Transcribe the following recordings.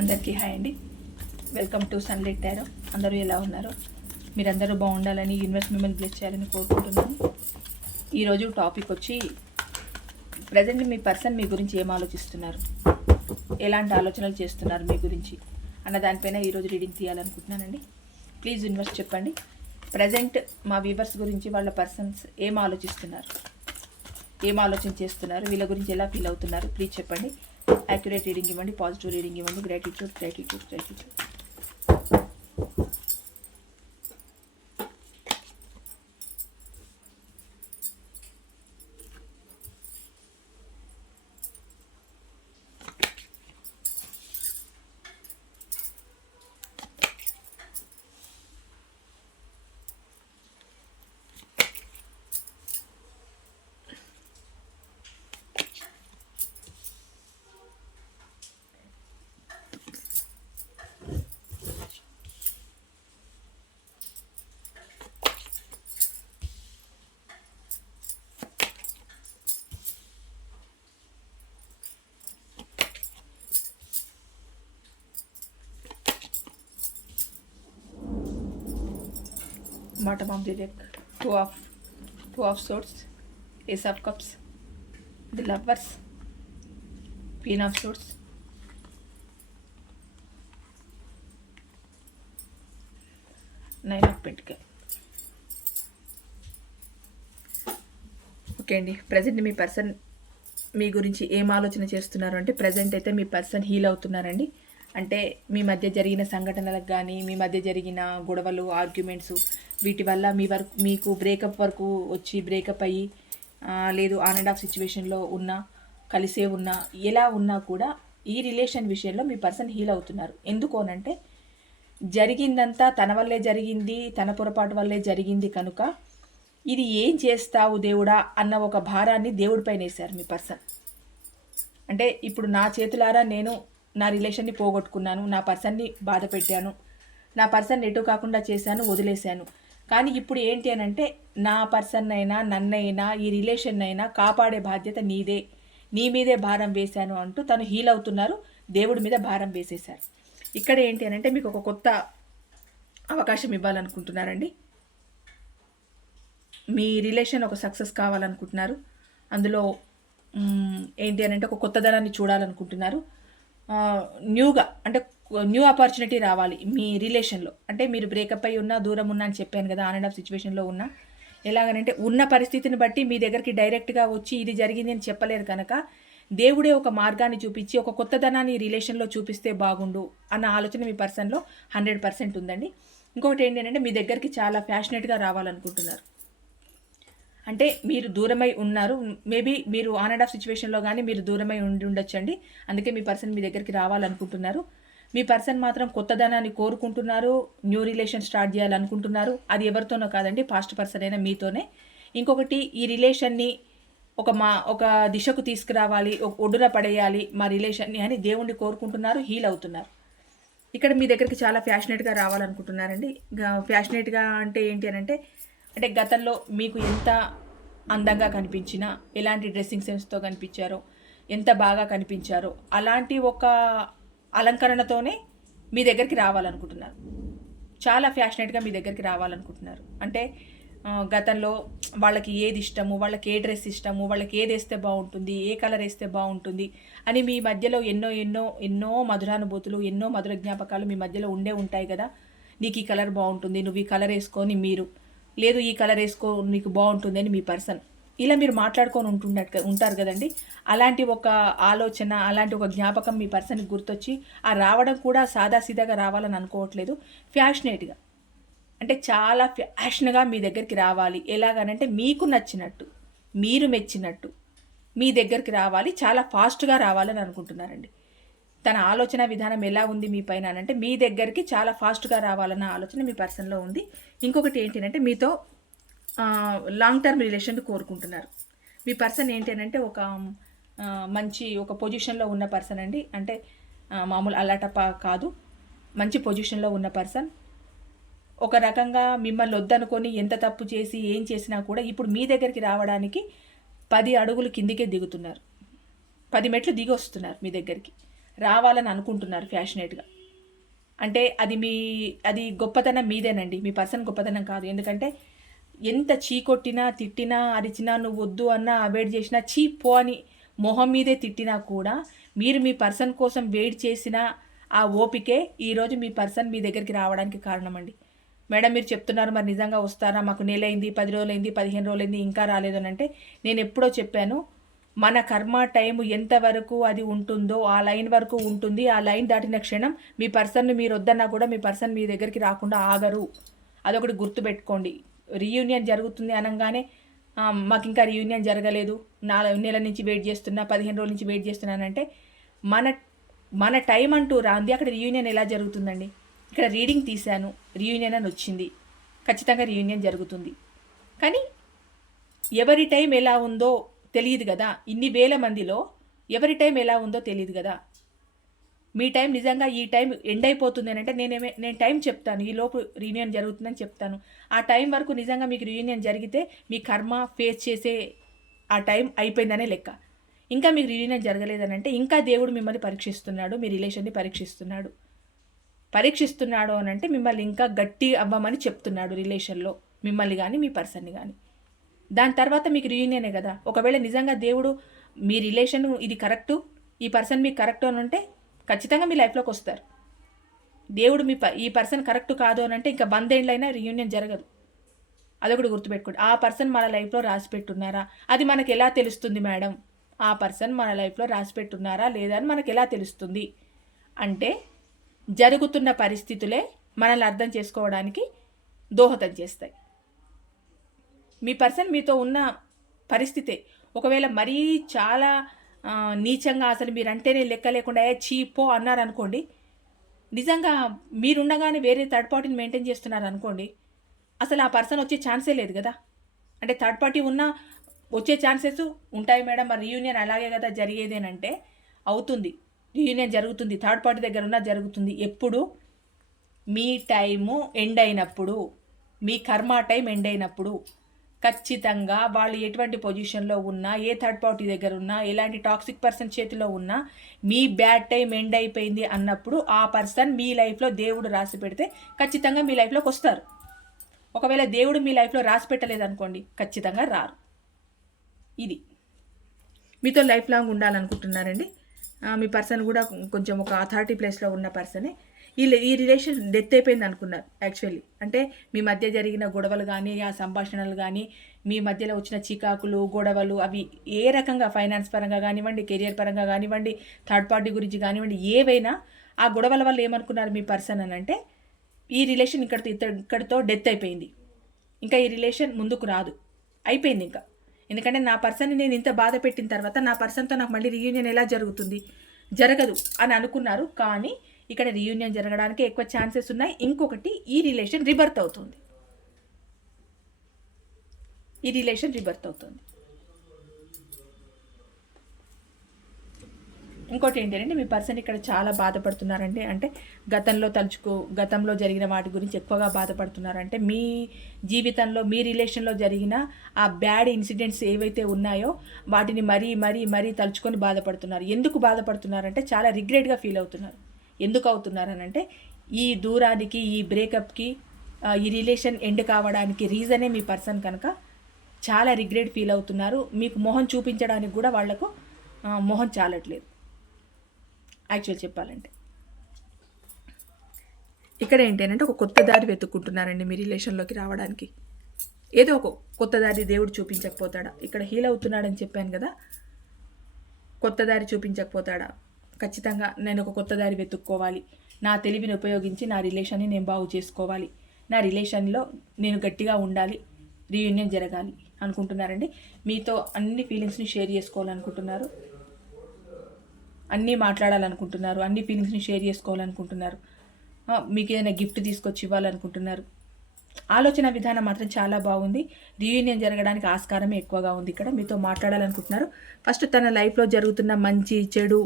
అందరికీ హాయ్ అండి. Welcome to sunlight tarot అందరూ ఎలా ఉన్నారు? మీరందరూ బాగుండాలని యూనివర్స్ మిమ్మల్ని బ్లెస్ చేయాలని కోరుకుంటున్నాను. ఈరోజు టాపిక్ వచ్చి ప్రజెంట్ మీ పర్సన్ మీ గురించి ఏం ఆలోచిస్తున్నారు? ఎలాంటి ఆలోచనలు చేస్తున్నారు మీ గురించి? అన్న దానిపైన ఈరోజు రీడింగ్ తీయాలనుకుంటున్నానండి. ప్లీజ్ యూనివర్స్ చెప్పండి. ప్రజెంట్ మా వీవర్స్ గురించి వాళ్ళ పర్సన్స్ ఏం ఆలోచిస్తున్నారు? ఏం ఆలోచన చేస్తున్నారు? వీళ్ళ గురించి ఎలా ఫీల్ అవుతున్నారు? ప్లీజ్ చెప్పండి. యాక్యురేట్ రీడింగ్ ఇవ్వండి పాజిటివ్ రీడింగ్ ఇవ్వండి gratitude gratitude gratitude bottom of the deck two of two of swords ace of cups the lovers queen of swords. Nine of pentacle okay అండి ప్రజెంట్ మీ person మీ గురించి ఏం ఆలోచన చేస్తున్నారు? అంటే ప్రజెంట్ అయితే మీ పర్సన్ హీల్ అవుతున్నారండి. అంటే మీ మధ్య జరిగిన సంఘటనలకు కానీ మీ మధ్య జరిగిన గొడవలు ఆర్గ్యుమెంట్స్ వీటి వల్ల మీ వరకు మీకు బ్రేకప్ వరకు వచ్చి బ్రేకప్ అయ్యి లేదు ఆన్ అండ్ ఆఫ్ సిచ్యువేషన్లో ఉన్నా కలిసే ఉన్నా ఎలా ఉన్నా కూడా ఈ రిలేషన్ విషయంలో మీ పర్సన్ హీల్ అవుతున్నారు. ఎందుకు అనంటే జరిగిందంతా తన వల్లే జరిగింది తన పొరపాటు వల్లే జరిగింది కనుక ఇది ఏం చేస్తావు దేవుడా అన్న ఒక భారాన్ని దేవుడిపైన వేశారు మీ పర్సన్ అంటే ఇప్పుడు నా చేతులారా నేను నా రిలేషన్ని పోగొట్టుకున్నాను నా పర్సన్ని బాధ పెట్టాను నా పర్సన్ ఎటు కాకుండా చేశాను వదిలేశాను. కానీ ఇప్పుడు ఏంటి అని అంటే నా పర్సన్ అయినా నన్నైనా ఈ రిలేషన్ అయినా కాపాడే బాధ్యత నీదే. నీ మీదే భారం వేశాను అంటూ తను హీల్ అవుతున్నారు. దేవుడి మీద భారం వేసేశారు. ఇక్కడ ఏంటి అని అంటే మీకు ఒక కొత్త అవకాశం ఇవ్వాలనుకుంటున్నారండి. మీ రిలేషన్ ఒక సక్సెస్ కావాలనుకుంటున్నారు. అందులో ఏంటి అని అంటే ఒక కొత్తదనాన్ని చూడాలనుకుంటున్నారు. న్యూగా అంటే న్యూ ఆపర్చునిటీ రావాలి మీ రిలేషన్లో అంటే మీరు బ్రేకప్ అయి ఉన్నా దూరం ఉన్నా అని చెప్పాను కదా ఆన్ అండ్ ఆఫ్ సిచ్యువేషన్లో ఉన్నా. ఎలాగనంటే ఉన్న పరిస్థితిని బట్టి మీ దగ్గరికి డైరెక్ట్గా వచ్చి ఇది జరిగింది అని చెప్పలేరు కనుక దేవుడే ఒక మార్గాన్ని చూపించి ఒక కొత్తదనాన్ని రిలేషన్లో చూపిస్తే బాగుండు అన్న ఆలోచన మీ పర్సన్లో హండ్రెడ్ పర్సెంట్ ఉందండి. ఇంకొకటి ఏంటి అంటే మీ దగ్గరికి చాలా ఫ్యాషనేట్గా రావాలనుకుంటున్నారు. అంటే మీరు దూరమై ఉన్నారు మేబీ మీరు ఆన్ అండ్ ఆఫ్ సిచ్యువేషన్లో కానీ మీరు దూరమై ఉండి ఉండొచ్చండి. అందుకే మీ పర్సన్ మీ దగ్గరికి రావాలనుకుంటున్నారు. మీ పర్సన్ మాత్రం కొత్తదనాన్ని కోరుకుంటున్నారు న్యూ రిలేషన్ స్టార్ట్ చేయాలనుకుంటున్నారు. అది ఎవరితోనో కాదండి పాస్ట్ పర్సన్ అయినా మీతోనే. ఇంకొకటి ఈ రిలేషన్ని ఒక మా ఒక దిశకు తీసుకురావాలి ఒక ఒడ్డున పడేయాలి మా రిలేషన్ని అని దేవుణ్ణి కోరుకుంటున్నారు హీల్ అవుతున్నారు. ఇక్కడ మీ దగ్గరికి చాలా ఫ్యాషనేట్గా రావాలనుకుంటున్నారండి. ఫ్యాషనేట్గా అంటే ఏంటి అని అంటే అంటే గతంలో మీకు ఎంత అందంగా కనిపించినా ఎలాంటి డ్రెస్సింగ్ సెన్స్తో కనిపించారో ఎంత బాగా కనిపించారో అలాంటి ఒక అలంకరణతోనే మీ దగ్గరికి రావాలనుకుంటున్నారు. చాలా ఫ్యాషనేట్గా మీ దగ్గరికి రావాలనుకుంటున్నారు. అంటే గతంలో వాళ్ళకి ఏది ఇష్టము వాళ్ళకి ఏ డ్రెస్ ఇష్టము వాళ్ళకి ఏది వేస్తే బాగుంటుంది ఏ కలర్ వేస్తే బాగుంటుంది అని మీ మధ్యలో ఎన్నో ఎన్నో ఎన్నో మధురానుభూతులు ఎన్నో మధుర జ్ఞాపకాలు మీ మధ్యలో ఉండే ఉంటాయి కదా. నీకు ఈ కలర్ బాగుంటుంది నువ్వు ఈ కలర్ వేసుకొని మీరు. లేదు ఈ కలర్ వేసుకో నీకు బాగుంటుంది అని మీ పర్సన్. ఇలా మీరు మాట్లాడుకొని ఉంటుండట ఉంటారు కదండి. అలాంటి ఒక ఆలోచన అలాంటి ఒక జ్ఞాపకం మీ పర్సన్కి గుర్తొచ్చి ఆ రావడం కూడా సాదాసీదాగా రావాలని అనుకోవట్లేదు. ఫ్యాషనేట్గా. అంటే చాలా ఫ్యాషన్గా మీ దగ్గరికి రావాలి. ఎలాగనంటే మీకు నచ్చినట్టు మీరు మెచ్చినట్టు మీ దగ్గరికి రావాలి. చాలా ఫాస్ట్గా రావాలని అనుకుంటున్నారండి. తన ఆలోచన విధానం ఎలా ఉంది మీ పైన అంటే మీ దగ్గరికి చాలా ఫాస్ట్గా రావాలన్న ఆలోచన మీ పర్సన్లో ఉంది. ఇంకొకటి ఏంటి అంటే మీతో లాంగ్ టర్మ్ రిలేషన్ కోరుకుంటున్నారు. మీ పర్సన్ ఏంటి అని అంటే ఒక మంచి ఒక పొజిషన్లో ఉన్న పర్సన్ అండి. అంటే మామూలు అల్లాటప్ప కాదు. మంచి పొజిషన్లో ఉన్న పర్సన్ ఒక రకంగా మిమ్మల్ని వద్దనుకొని ఎంత తప్పు చేసి ఏం చేసినా కూడా ఇప్పుడు మీ దగ్గరికి రావడానికి పది అడుగులు కిందికే దిగుతున్నారు. పది మెట్లు దిగి వస్తున్నారు మీ దగ్గరికి. రావాలని అనుకుంటున్నారు ఫ్యాషనేట్గా అంటే అది మీ అది గొప్పతనం మీదేనండి. మీ పర్సన్ గొప్పతనం కాదు. ఎందుకంటే ఎంత చీ కొట్టినా తిట్టినా అరిచినా నువ్వు వద్దు అన్నా అవాయిడ్ చేసినా చీ పో అని మొహం మీదే తిట్టినా కూడా మీరు మీ పర్సన్ కోసం వెయిట్ చేసిన ఆ ఓపికే ఈరోజు మీ పర్సన్ మీ దగ్గరికి రావడానికి కారణం అండి మేడం మీరు చెప్తున్నారు మరి నిజంగా వస్తారా? మాకు నెల అయింది పది రోజులైంది పదిహేను రోజులైంది ఇంకా రాలేదని అంటే నేను ఎప్పుడో చెప్పాను మన కర్మ టైం ఎంతవరకు అది ఉంటుందో ఆ లైన్ వరకు ఉంటుంది. ఆ లైన్ దాటిన క్షణం మీ పర్సన్ మీరు వద్దన్నా కూడా మీ పర్సన్ మీ దగ్గరికి రాకుండా ఆగరు. అదొకటి గుర్తుపెట్టుకోండి. రీయూనియన్ జరుగుతుంది అనగానే మాకు ఇంకా రీయూనియన్ జరగలేదు. నాలుగు నెలల నుంచి వెయిట్ చేస్తున్నా పదిహేను రోజుల నుంచి వెయిట్ చేస్తున్నానంటే మన మన టైం అంటూ రాంది. అక్కడ రీయూనియన్ ఎలా జరుగుతుందండి? ఇక్కడ రీడింగ్ తీశాను. రీయూనియన్ అని వచ్చింది. ఖచ్చితంగా రీయూనియన్ జరుగుతుంది. కానీ ఎవరి టైం ఎలా ఉందో తెలియదు కదా. ఇన్ని వేల మందిలో ఎవరి టైం ఎలా ఉందో తెలియదు కదా. మీ టైం నిజంగా ఈ టైం ఎండ్ అయిపోతుంది అని అంటే నేనేమే నేను టైం చెప్తాను. ఈ లోపు రీయూనియన్ జరుగుతుందని చెప్తాను. ఆ టైం వరకు నిజంగా మీకు రీయూనియన్ జరిగితే మీ కర్మ ఫేస్ చేసే ఆ టైం అయిపోయిందనే లెక్క. ఇంకా మీకు రీయూనియన్ జరగలేదని అంటే ఇంకా దేవుడు మిమ్మల్ని పరీక్షిస్తున్నాడు మీ రిలేషన్ని పరీక్షిస్తున్నాడు. పరీక్షిస్తున్నాడు అని అంటే మిమ్మల్ని ఇంకా గట్టి అవ్వమని చెప్తున్నాడు రిలేషన్లో మిమ్మల్ని కానీ మీ పర్సన్ని కానీ దాని తర్వాత మీకు రీయూనియనే కదా. ఒకవేళ నిజంగా దేవుడు మీ రిలేషన్ ఇది కరెక్టు ఈ పర్సన్ మీకు కరెక్ట్ అని ఉంటే ఖచ్చితంగా మీ లైఫ్లోకి వస్తారు. దేవుడు మీ ప ఈ పర్సన్ కరెక్ట్ కాదు అని అంటే ఇంకా వందేళ్ళైనా రీయూనియన్ జరగదు. అదొకటి గుర్తుపెట్టుకోండి. ఆ పర్సన్ మన లైఫ్లో రాసి పెట్టున్నారా అది మనకు ఎలా తెలుస్తుంది మేడం? ఆ పర్సన్ మన లైఫ్లో రాసి పెట్టున్నారా లేదా అని మనకు ఎలా తెలుస్తుంది? అంటే జరుగుతున్న పరిస్థితులే మనల్ని అర్థం చేసుకోవడానికి దోహదం చేస్తాయి. మీ పర్సన్ మీతో ఉన్న పరిస్థితే ఒకవేళ మరీ చాలా నీచంగా అసలు మీరంటేనే లెక్క లేకుండా ఏ చీపో అన్నారనుకోండి నిజంగా మీరుండగానే వేరే థర్డ్ పార్టీని మెయింటైన్ చేస్తున్నారు అనుకోండి అసలు ఆ పర్సన్ వచ్చే ఛాన్సే లేదు కదా. అంటే థర్డ్ పార్టీ ఉన్నా వచ్చే ఛాన్సెస్ ఉంటాయి మేడం మరి రీయూనియన్ అలాగే కదా జరిగేదేనంటే అవుతుంది. రీయూనియన్ జరుగుతుంది థర్డ్ పార్టీ దగ్గర ఉన్నా జరుగుతుంది. ఎప్పుడు? మీ టైము ఎండ్ అయినప్పుడు మీ కర్మ టైం ఎండ్ అయినప్పుడు. ఖచ్చితంగా వాళ్ళు ఎటువంటి పొజిషన్లో ఉన్నా ఏ థర్డ్ పార్టీ దగ్గర ఉన్నా ఎలాంటి టాక్సిక్ పర్సన్ చేతిలో ఉన్నా మీ బ్యాడ్ టైం ఎండ్ అయిపోయింది అన్నప్పుడు ఆ పర్సన్ మీ లైఫ్లో దేవుడు రాసి పెడితే ఖచ్చితంగా మీ లైఫ్లోకి వస్తారు. ఒకవేళ దేవుడు మీ లైఫ్లో రాసి పెట్టలేదు అనుకోండి ఖచ్చితంగా రారు. ఇది. మీతో లైఫ్ లాంగ్ ఉండాలనుకుంటున్నారండి మీ పర్సన్ కూడా కొంచెం ఒక అథారిటీ ప్లేస్లో ఉన్న పర్సనే ఈ ఈ రిలేషన్ డెత్ అయిపోయింది అనుకున్నారు యాక్చువల్లీ. అంటే మీ మధ్య జరిగిన గొడవలు కానీ ఆ సంభాషణలు కానీ మీ మధ్యలో వచ్చిన చికాకులు గొడవలు అవి ఏ రకంగా ఫైనాన్స్ పరంగా కానివ్వండి కెరియర్ పరంగా కానివ్వండి థర్డ్ పార్టీ గురించి కానివ్వండి ఏవైనా ఆ గొడవల వల్ల ఏమనుకున్నారు మీ పర్సన్ అని అంటే ఈ రిలేషన్ ఇక్కడితో ఇక్కడితో డెత్ అయిపోయింది. ఇంకా ఈ రిలేషన్ ముందుకు రాదు. అయిపోయింది ఇంకా. ఎందుకంటే నా పర్సన్ని నేను ఇంత బాధ పెట్టిన తర్వాత నా పర్సన్తో నాకు మళ్ళీ రీయూనియన్ ఎలా జరుగుతుంది? జరగదు అని అనుకున్నారు కానీ ఇక్కడ రీయూనియన్ జరగడానికి ఎక్కువ ఛాన్సెస్ ఉన్నాయి. ఇంకొకటి ఈ రిలేషన్ రిబర్త్ అవుతుంది. ఈ రిలేషన్ రిబర్త్ అవుతుంది. ఇంకోటి ఏంటంటే మీ పర్సన్ ఇక్కడ చాలా బాధపడుతున్నారంటే అంటే గతంలో తలుచుకో గతంలో జరిగిన వాటి గురించి ఎక్కువగా బాధపడుతున్నారంటే మీ జీవితంలో మీ రిలేషన్లో జరిగిన ఆ బ్యాడ్ ఇన్సిడెంట్స్ ఏవైతే ఉన్నాయో వాటిని మరీ మరీ మరీ తలుచుకొని బాధపడుతున్నారు. ఎందుకు బాధపడుతున్నారంటే చాలా రిగ్రెట్గా ఫీల్ అవుతున్నారు. ఎందుకు అవుతున్నారనంటే ఈ దూరానికి ఈ బ్రేకప్కి ఈ రిలేషన్ ఎండ్ కావడానికి రీజనే మీ పర్సన్ కనుక చాలా రిగ్రెట్ ఫీల్ అవుతున్నారు. మీకు మొహం చూపించడానికి కూడా వాళ్ళకు మొహం చాలట్లేదు. యాక్చువల్ చెప్పాలంటే. ఇక్కడ ఏంటంటే ఒక కొత్త దారి వెతుక్కుంటున్నారండి మీ రిలేషన్లోకి రావడానికి. ఏదో ఒక కొత్త దారి దేవుడు చూపించకపోతాడా? ఇక్కడ హీల్ అవుతున్నాడని చెప్పాను కదా? కొత్త దారి చూపించకపోతాడా? ఖచ్చితంగా నేను ఒక కొత్త దారి వెతుక్కోవాలి. నా తెలివిని ఉపయోగించి నా రిలేషన్ని నేను బాగు చేసుకోవాలి. నా రిలేషన్లో నేను గట్టిగా ఉండాలి. రీయూనియన్ జరగాలి అనుకుంటున్నారండి. మీతో అన్ని ఫీలింగ్స్ని షేర్ చేసుకోవాలనుకుంటున్నారు. అన్నీ మాట్లాడాలనుకుంటున్నారు. అన్ని ఫీలింగ్స్ని షేర్ చేసుకోవాలనుకుంటున్నారు. మీకు ఏదైనా గిఫ్ట్ తీసుకొచ్చి ఇవ్వాలనుకుంటున్నారు. ఆలోచన విధానం మాత్రం చాలా బాగుంది. రీయూనియన్ జరగడానికి ఆస్కారమే ఎక్కువగా ఉంది ఇక్కడ. మీతో మాట్లాడాలనుకుంటున్నారు. ఫస్ట్ తన లైఫ్లో జరుగుతున్న మంచి చెడు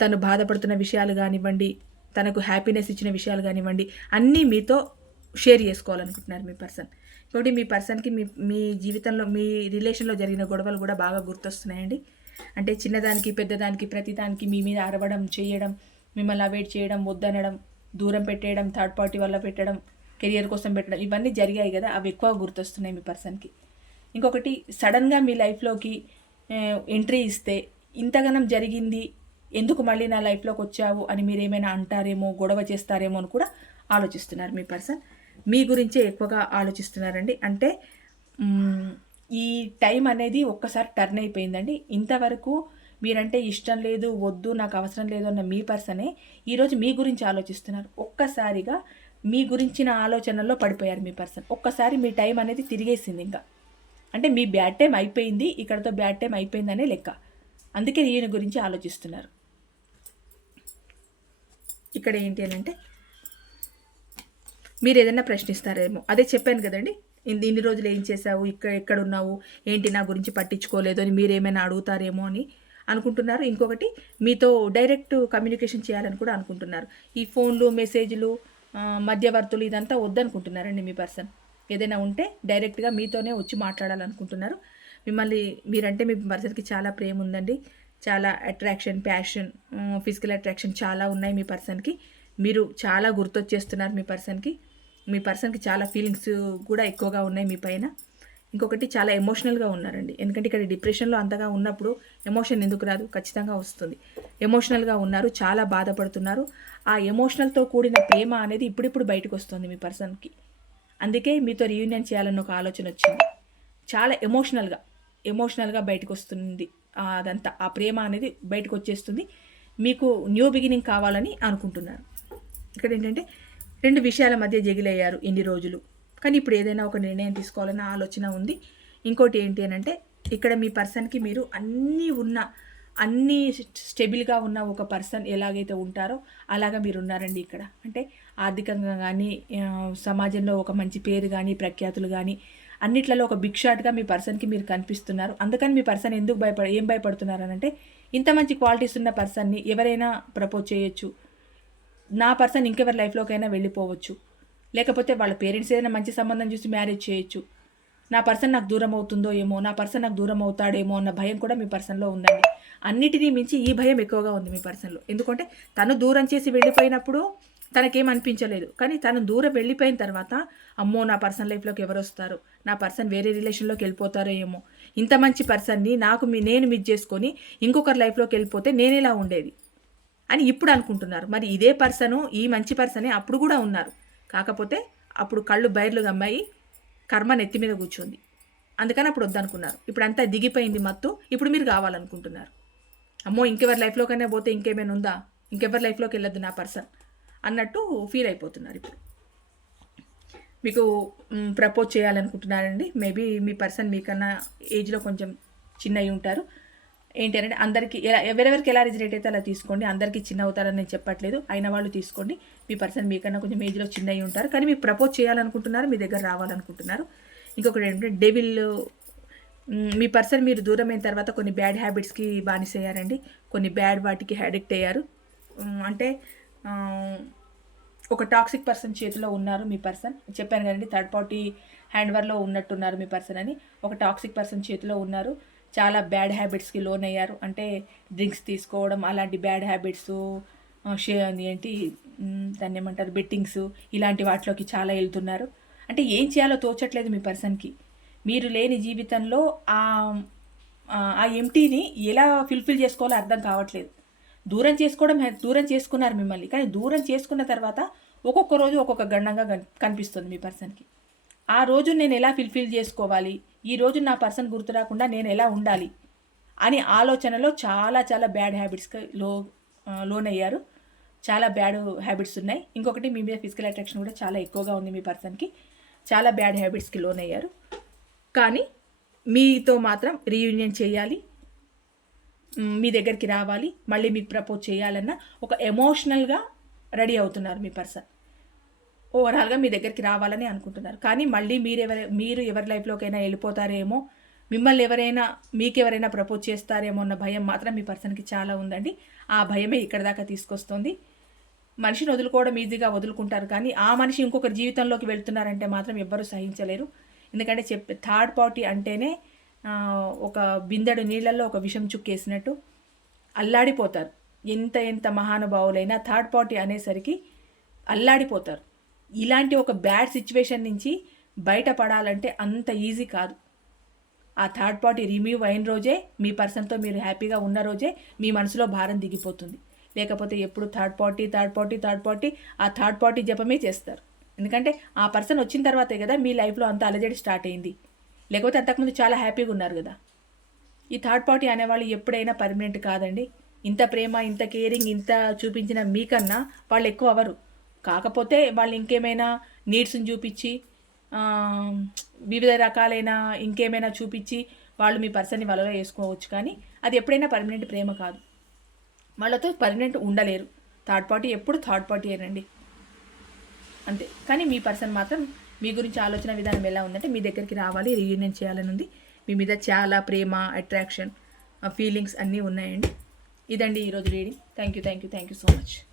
తను బాధపడుతున్న విషయాలు కానివ్వండి తనకు హ్యాపీనెస్ ఇచ్చిన విషయాలు కానివ్వండి అన్నీ మీతో షేర్ చేసుకోవాలనుకుంటున్నారు మీ పర్సన్ కాబట్టి మీ పర్సన్కి మీ మీ జీవితంలో మీ రిలేషన్లో జరిగిన గొడవలు కూడా బాగా గుర్తొస్తున్నాయండి. అంటే చిన్నదానికి పెద్దదానికి ప్రతిదానికి మీ మీద అరవడం చేయడం మిమ్మల్ని అవాయిడ్ చేయడం వద్దనడం దూరం పెట్టేయడం థర్డ్ పార్టీ వల్ల పెట్టడం కెరియర్ కోసం పెట్టడం ఇవన్నీ జరిగాయి కదా అవి ఎక్కువ గుర్తొస్తున్నాయి మీ పర్సన్కి ఇంకొకటి సడన్గా మీ లైఫ్లోకి ఎంట్రీ ఇస్తే ఇంతగానం జరిగింది ఎందుకు మళ్ళీ నా లైఫ్లోకి వచ్చావు అని మీరు ఏమైనా అంటారేమో గొడవ చేస్తారేమో అని కూడా ఆలోచిస్తున్నారు మీ పర్సన్. మీ గురించే ఎక్కువగా ఆలోచిస్తున్నారండి. అంటే ఈ టైం అనేది ఒక్కసారి టర్న్ అయిపోయిందండి. ఇంతవరకు మీరంటే ఇష్టం లేదు వద్దు నాకు అవసరం లేదు అన్న మీ పర్సనే ఈరోజు మీ గురించి ఆలోచిస్తున్నారు. ఒక్కసారిగా మీ గురించిన ఆలోచనల్లో పడిపోయారు మీ పర్సన్. ఒక్కసారి మీ టైం అనేది తిరిగేసింది ఇంకా. అంటే మీ బ్యాడ్ టైం అయిపోయింది ఇక్కడతో బ్యాడ్ టైం అయిపోయిందనే లెక్క. అందుకే ఈయన గురించి ఆలోచిస్తున్నారు. ఇక్కడ ఏంటి అని అంటే మీరు ఏదైనా ప్రశ్నిస్తారేమో. అదే చెప్పాను కదండి ఇన్ని ఇన్ని రోజులు ఏం చేశావు ఇక్కడ ఎక్కడ ఉన్నావు ఏంటి నా గురించి పట్టించుకోలేదు అని మీరు ఏమైనా అడుగుతారేమో అని అనుకుంటున్నారు. ఇంకొకటి మీతో డైరెక్ట్ కమ్యూనికేషన్ చేయాలని కూడా అనుకుంటున్నారు. ఈ ఫోన్లు మెసేజ్లు మధ్యవర్తులు ఇదంతా వద్దనుకుంటున్నారండి మీ పర్సన్. ఏదైనా ఉంటే డైరెక్ట్గా మీతోనే వచ్చి మాట్లాడాలనుకుంటున్నారు. మిమ్మల్ని మీరంటే మీ పర్సన్కి చాలా ప్రేమ ఉందండి. చాలా అట్రాక్షన్ ప్యాషన్ ఫిజికల్ అట్రాక్షన్ చాలా ఉన్నాయి మీ పర్సన్కి మీరు చాలా గుర్తొచ్చేస్తున్నారు మీ పర్సన్కి మీ పర్సన్కి చాలా ఫీలింగ్స్ కూడా ఎక్కువగా ఉన్నాయి మీ పైన. ఇంకొకటి చాలా ఎమోషనల్గా ఉన్నారండి. ఎందుకంటే ఇక్కడ డిప్రెషన్లో అంతగా ఉన్నప్పుడు ఎమోషన్ ఎందుకు రాదు? ఖచ్చితంగా వస్తుంది. ఎమోషనల్గా ఉన్నారు చాలా బాధపడుతున్నారు. ఆ ఎమోషనల్తో కూడిన ప్రేమ అనేది ఇప్పుడిప్పుడు బయటకు వస్తుంది మీ పర్సన్కి అందుకే మీతో రీయూనియన్ చేయాలన్న ఒక ఆలోచన వచ్చింది. చాలా ఎమోషనల్గా ఎమోషనల్గా బయటకు వస్తుంది. అదంతా ఆ ప్రేమ అనేది బయటకు వచ్చేస్తుంది మీకు న్యూ బిగినింగ్ కావాలని అనుకుంటున్నారు ఇక్కడ ఏంటంటే రెండు విషయాల మధ్య జగిలయ్యారు ఎన్ని రోజులు. కానీ ఇప్పుడు ఏదైనా ఒక నిర్ణయం తీసుకోవాలన్న ఆలోచన ఉంది. ఇంకోటి ఏంటి అని అంటే ఇక్కడ మీ పర్సన్కి మీరు అన్నీ ఉన్న అన్నీ స్టెబిల్గా ఉన్న ఒక పర్సన్ ఎలాగైతే ఉంటారో అలాగా మీరు ఉన్నారండి ఇక్కడ. అంటే ఆర్థికంగా కానీ సమాజంలో ఒక మంచి పేరు కానీ ప్రఖ్యాతులు కానీ అన్నిట్లలో ఒక బిగ్ షాట్గా మీ పర్సన్కి మీరు కనిపిస్తున్నారు. అందుకని మీ పర్సన్ ఎందుకు భయపడ ఏం భయపడుతున్నారు అని అంటే ఇంత మంచి క్వాలిటీస్ ఉన్న పర్సన్ని ఎవరైనా ప్రపోజ్ చేయొచ్చు. నా పర్సన్ ఇంకెవరి లైఫ్లోకైనా వెళ్ళిపోవచ్చు. లేకపోతే వాళ్ళ పేరెంట్స్ ఏదైనా మంచి సంబంధం చూసి మ్యారేజ్ చేయొచ్చు. నా పర్సన్ నాకు దూరం అవుతుందో ఏమో నా పర్సన్ నాకు దూరం అవుతాడేమో అన్న భయం కూడా మీ పర్సన్లో ఉందండి. అన్నిటినీ మించి ఈ భయం ఎక్కువగా ఉంది మీ పర్సన్లో. ఎందుకంటే తను దూరం చేసి వెళ్ళిపోయినప్పుడు తనకేం అనిపించలేదు కానీ తను దూరం వెళ్ళిపోయిన తర్వాత అమ్మో నా పర్సన్ లైఫ్లోకి ఎవరు వస్తారు నా పర్సన్ వేరే రిలేషన్లోకి వెళ్ళిపోతారో ఏమో? ఇంత మంచి పర్సన్ని నాకు మీ నేను మిస్ చేసుకొని ఇంకొకరి లైఫ్లోకి వెళ్ళిపోతే నేనేలా ఉండేది? అని ఇప్పుడు అనుకుంటున్నారు. మరి ఇదే పర్సను ఈ మంచి పర్సనే అప్పుడు కూడా ఉన్నారు. కాకపోతే అప్పుడు కళ్ళు బయర్లు గమ్మాయి కర్మ నెత్తి మీద కూర్చుంది. అందుకని అప్పుడు వద్దనుకున్నారు. ఇప్పుడు అంతా దిగిపోయింది మత్తు. ఇప్పుడు మీరు కావాలనుకుంటున్నారు. అమ్మో ఇంకెవరి లైఫ్లోకైనా పోతే ఇంకేమైనా ఉందా? ఇంకెవరి లైఫ్లోకి వెళ్ళొద్దు నా పర్సన్. అన్నట్టు ఫీల్ అయిపోతున్నారు ఇప్పుడు. మీకు ప్రపోజ్ చేయాలనుకుంటున్నారండి. మేబీ మీ పర్సన్ మీకన్నా ఏజ్లో కొంచెం చిన్నవి ఉంటారు. ఏంటి అంటే అందరికీ ఎలా ఎవరెవరికి ఎలా రిజనేట్ అయితే అలా తీసుకోండి. అందరికీ చిన్న అవుతారని నేను చెప్పట్లేదు. అయిన వాళ్ళు తీసుకోండి. మీ పర్సన్ మీకన్నా కొంచెం ఏజ్లో చిన్నవి ఉంటారు. కానీ మీరు ప్రపోజ్ చేయాలనుకుంటున్నారు మీ దగ్గర రావాలనుకుంటున్నారు. ఇంకొకటి ఏంటంటే డెవిల్ మీ పర్సన్ మీరు దూరం అయిన తర్వాత కొన్ని బ్యాడ్ హ్యాబిట్స్కి బానిసయ్యారండి. కొన్ని బ్యాడ్ వాటికి హ్యాడిక్ట్ అయ్యారు. అంటే ఒక టాక్సిక్ పర్సన్ చేతిలో ఉన్నారు మీ పర్సన్. చెప్పాను కదండి థర్డ్ పార్టీ హ్యాండ్వర్లో ఉన్నట్టున్నారు మీ పర్సన్ అని. ఒక టాక్సిక్ పర్సన్ చేతిలో ఉన్నారు. చాలా బ్యాడ్ హ్యాబిట్స్కి లోన్ అయ్యారు అంటే డ్రింక్స్ తీసుకోవడం అలాంటి బ్యాడ్ హ్యాబిట్స్ షే ఏంటి దాన్ని ఏమంటారు బెట్టింగ్స్ ఇలాంటి వాటిలోకి చాలా వెళ్తున్నారు. అంటే ఏం చేయాలో తోచట్లేదు మీ పర్సన్కి. మీరు లేని జీవితంలో ఆ ఆ ఎంటీని ఎలా ఫిల్ఫిల్ చేసుకోవాలో అర్థం కావట్లేదు. దూరం చేసుకోవడం దూరం చేసుకున్నారు మిమ్మల్ని. కానీ దూరం చేసుకున్న తర్వాత ఒక్కొక్క రోజు ఒక్కొక్క గండంగా కనిపిస్తుంది మీ పర్సన్కి. ఆ రోజు నేను ఎలా ఫిల్ఫిల్ చేసుకోవాలి? ఈ రోజు నా పర్సన్ గుర్తు రాకుండా నేను ఎలా ఉండాలి? అని ఆలోచనలో చాలా చాలా బ్యాడ్ హ్యాబిట్స్కి లో లోన్ అయ్యారు చాలా బ్యాడ్ హ్యాబిట్స్ ఉన్నాయి. ఇంకొకటి మీ మీద ఫిజికల్ అట్రాక్షన్ కూడా చాలా ఎక్కువగా ఉంది మీ పర్సన్కి. చాలా బ్యాడ్ హ్యాబిట్స్కి లోన్ అయ్యారు కానీ మీతో మాత్రం రీయూనియన్ చేయాలి. మీ దగ్గరికి రావాలి మళ్ళీ మీకు ప్రపోజ్ చేయాలన్న ఒక ఎమోషనల్గా రెడీ అవుతున్నారు మీ పర్సన్ ఓవరాల్గా మీ దగ్గరికి రావాలని అనుకుంటున్నారు. కానీ మళ్ళీ మీరు ఎవరి మీరు ఎవరి లైఫ్లోకైనా వెళ్ళిపోతారేమో మిమ్మల్ని ఎవరైనా మీకు ఎవరైనా ప్రపోజ్ చేస్తారేమో అన్న భయం మాత్రం మీ పర్సన్కి చాలా ఉందండి. ఆ భయమే ఇక్కడ దాకా తీసుకొస్తుంది. మనిషిని వదులుకోవడం ఈజీగా వదులుకుంటారు. కానీ ఆ మనిషి ఇంకొకరి జీవితంలోకి వెళ్తున్నారంటే మాత్రం ఎవ్వరూ సహించలేరు. ఎందుకంటే చెప్పే థర్డ్ పార్టీ అంటేనే ఒక బిందెడు నీళ్ళల్లో ఒక విషం చుక్కేసినట్టు అల్లాడిపోతారు. ఎంత ఎంత మహానుభావులైనా థర్డ్ పార్టీ అనేసరికి అల్లాడిపోతారు. ఇలాంటి ఒక బ్యాడ్ సిచ్యువేషన్ నుంచి బయటపడాలంటే అంత ఈజీ కాదు. ఆ థర్డ్ పార్టీ రిమూవ్ అయిన రోజే మీ పర్సన్తో మీరు హ్యాపీగా ఉన్న రోజే మీ మనసులో భారం దిగిపోతుంది. లేకపోతే ఎప్పుడు third party third party third party ఆ థర్డ్ పార్టీ జపమే చేస్తారు. ఎందుకంటే ఆ పర్సన్ వచ్చిన తర్వాతే కదా మీ లైఫ్లో అంత అలజడి స్టార్ట్ అయింది. లేకపోతే అంతకుముందు చాలా హ్యాపీగా ఉన్నారు కదా. ఈ థర్డ్ పార్టీ అనేవాళ్ళు ఎప్పుడైనా పర్మనెంట్ కాదండి. ఇంత ప్రేమ ఇంత కేరింగ్ ఇంత చూపించిన మీకన్నా వాళ్ళు ఎక్కువ అవరు కాకపోతే వాళ్ళు ఇంకేమైనా నీడ్స్ని చూపించి వివిధ రకాలైన ఇంకేమైనా చూపించి వాళ్ళు మీ పర్సన్ని వలలో వేసుకోవచ్చు కానీ అది ఎప్పుడైనా పర్మనెంట్ ప్రేమ కాదు. వాళ్ళతో పర్మనెంట్ ఉండలేరు. థర్డ్ పార్టీ ఎప్పుడు థర్డ్ పార్టీ ఏనండి. అంతే. కానీ మీ పర్సన్ మాత్రం మీ గురించి ఆలోచన విధానం ఎలా ఉందంటే మీ దగ్గరికి రావాలి రీయూనియన్ చేయాలని ఉంది. మీ మీద చాలా ప్రేమ అట్రాక్షన్ ఫీలింగ్స్ అన్నీ ఉన్నాయండి. ఇదండి ఈరోజు reading thank you thank you thank you so much